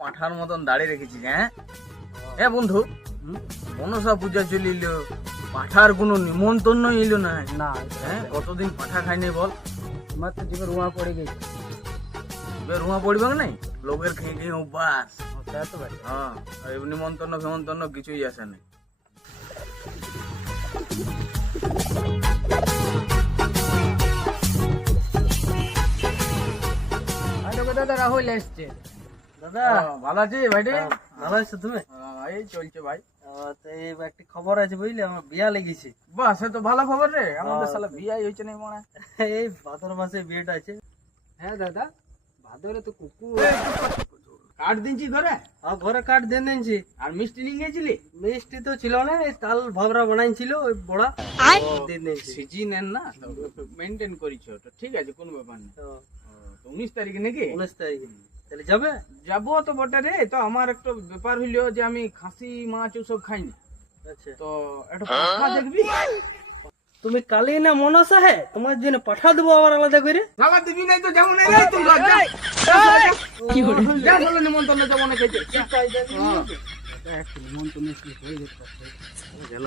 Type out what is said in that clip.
পাঁঠার মতন দাঁড়িয়ে রেখেছি হ্যাঁ হ্যাঁ বন্ধু মনসা পূজা চলিল পাঁঠার কোনো নিমন্ত্রণ এলো না না হ্যাঁ কতদিন পাঁঠা খাইনি বল তোমার তো জীবন রুয়া পড়ে গেছে। এবার রুমা পড়বে নাই লোকের খেয়ে খেয়ে অভ্যাস তা তো ভাই হ্যাঁ আর এই নিমন্ত্রণ ফেমন্ত্রণ কিছুই আসে না দাদা রাহুল এসছে। দাদা ভালো আছি ভাইটি ভালো আছো তুমি? এই চলছে ভাই তো এই একটি খবর আছে বুঝলে, আমার বিয়া লেগেছে। বাহ সে তো ভালো খবর রে আমাদের শালা বিয়াই হয়েছে না মনে হয়। এই ভাদর মাসে বিয়েটা আছে। হ্যাঁ দাদা ভাদরে তো কুকুর কাঠ দিনছি ঘরে আর ঘরে কাঠ দিয়ে নিয়েছি। আর মিষ্টি নিয়ে গেছিলি মিষ্টি তো ছিল না, এই তাল ভাবরা বানাইছিল ওই বড়া দিয়ে নিয়েছি। সিজন না মেনটেন করিছো তো ঠিক আছে কোনো ব্যাপার নেই তো তো 19 তারিখে নাকি 19 তারিখে তাহলে যাবে? যাবো তো বটে রে তো আমার একটা ব্যাপার হইলো যে আমি খাসি মাছ ওসব খাই না আচ্ছা তো একটা পাঠা দেখবি তুমি কালি না মনসা হে, তোমার জন্য পাঠা দেবো আবার আলাদা করে। শালা দিবি নাই তো যেমন রে তোমরা কি হলো যা বলো নিমন্ত্রণ যাবো না খেতে নিমন্ত্রণ হয়ে যেত। গেল